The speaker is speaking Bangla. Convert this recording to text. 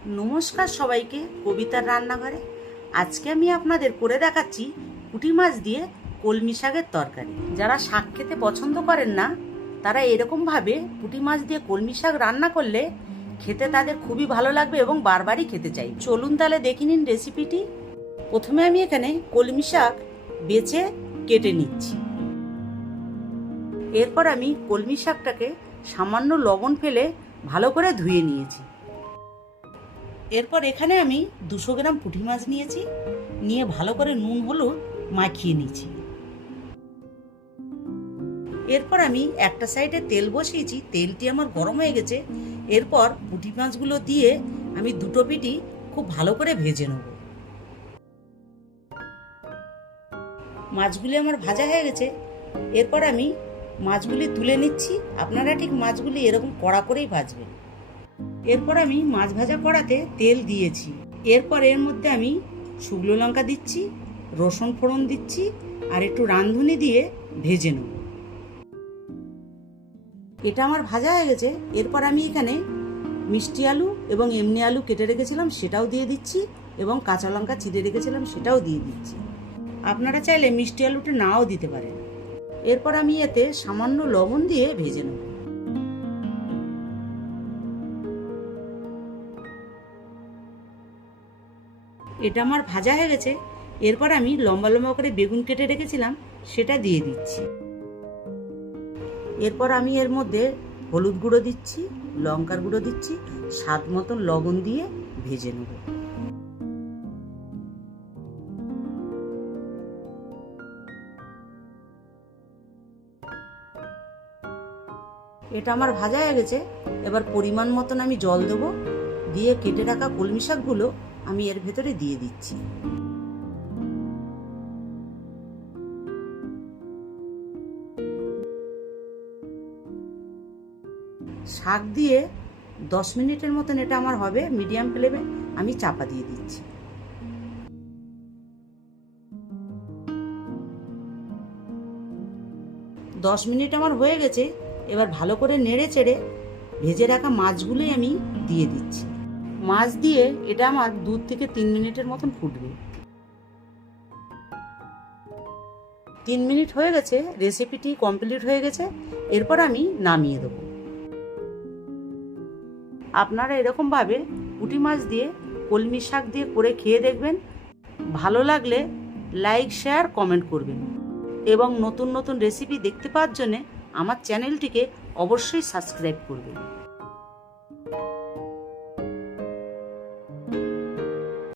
নমস্কার সবাইকে, কবিতার রান্নাঘরে। আজকে আমি আপনাদের করে দেখাচ্ছি পুঁটি মাছ দিয়ে কলমি শাকের তরকারি। যারা শাক খেতে পছন্দ করেন না, তারা এরকমভাবে পুঁটি মাছ দিয়ে কলমি শাক রান্না করলে খেতে তাদের খুবই ভালো লাগবে এবং বারবারই খেতে চাই চলুন তাহলে দেখে নিন রেসিপিটি। প্রথমে আমি এখানে কলমি শাক বেছে কেটে নিচ্ছি। এরপর আমি কলমি শাকটাকে সামান্য লবণ ফেলে ভালো করে ধুয়ে নিয়েছি। এরপর এখানে আমি দুশো গ্রাম পুঁটি মাছ নিয়েছি, নিয়ে ভালো করে নুন, হলুদ মাখিয়ে নিয়েছি। এরপর আমি একটা সাইডে তেল বসিয়েছি, তেলটি আমার গরম হয়ে গেছে। এরপর পুঁটি মাছগুলো দিয়ে আমি দুটো পিটি খুব ভালো করে ভেজে নেব। মাছগুলি আমার ভাজা হয়ে গেছে। এরপর আমি মাছগুলি তুলে নিচ্ছি। আপনারা ঠিক মাছগুলি এরকম কড়া করেই ভাজবেন। এরপর আমি মাছ ভাজা কড়াতে তেল দিয়েছি। এরপর এর মধ্যে আমি শুকনো লঙ্কা দিচ্ছি, রসুন ফোড়ন দিচ্ছি আর একটু রাঁধুনি দিয়ে ভেজে নেব। এটা আমার ভাজা হয়ে গেছে। এরপর আমি এখানে মিষ্টি আলু এবং এমনি আলু কেটে রেখেছিলাম, সেটাও দিয়ে দিচ্ছি এবং কাঁচা লঙ্কা চিড়ে রেখেছিলাম, সেটাও দিয়ে দিচ্ছি। আপনারা চাইলে মিষ্টি আলুটা নাও দিতে পারেন। এরপর আমি এতে সামান্য লবণ দিয়ে ভেজে নেব। এটা আমার ভাজা হয়ে গেছে। এরপর আমি লম্বা লম্বা করে বেগুন কেটে রেখেছিলাম, সেটা দিয়ে দিচ্ছি। এরপর আমি এর মধ্যে হলুদ গুঁড়ো দিচ্ছি, লঙ্কার গুঁড়ো দিচ্ছি, স্বাদ মতন লবণ দিয়ে ভেজে নেব। এটা আমার ভাজা হয়ে গেছে। এবার পরিমাণ মতন আমি জল দেবো। দিয়ে কেটে রাখা কলমি শাকগুলো আমি এর ভেতরে দিয়ে দিচ্ছি। শাক দিয়ে দশ মিনিটের মতন এটা আমার হবে, মিডিয়াম ফ্লেমে আমি চাপা দিয়ে দিচ্ছি। দশ মিনিট আমার হয়ে গেছে, এবার ভালো করে নেড়ে চেড়ে ভেজে রাখা মাছগুলোই আমি দিয়ে দিচ্ছি। মাছ দিয়ে এটা আমার দু থেকে তিন মিনিটের মতন ফুটবে। তিন মিনিট হয়ে গেছে রেসিপিটি কমপ্লিট হয়ে গেছে, এরপর আমি নামিয়ে দেবো। আপনারা এরকমভাবে পুঁটি মাছ দিয়ে, কলমি শাক দিয়ে করে খেয়ে দেখবেন। ভালো লাগলে লাইক শেয়ার কমেন্ট করবেন। এবং নতুন নতুন রেসিপি দেখতে পাওয়ার জন্যে আমার চ্যানেলটিকে অবশ্যই সাবস্ক্রাইব করবেন।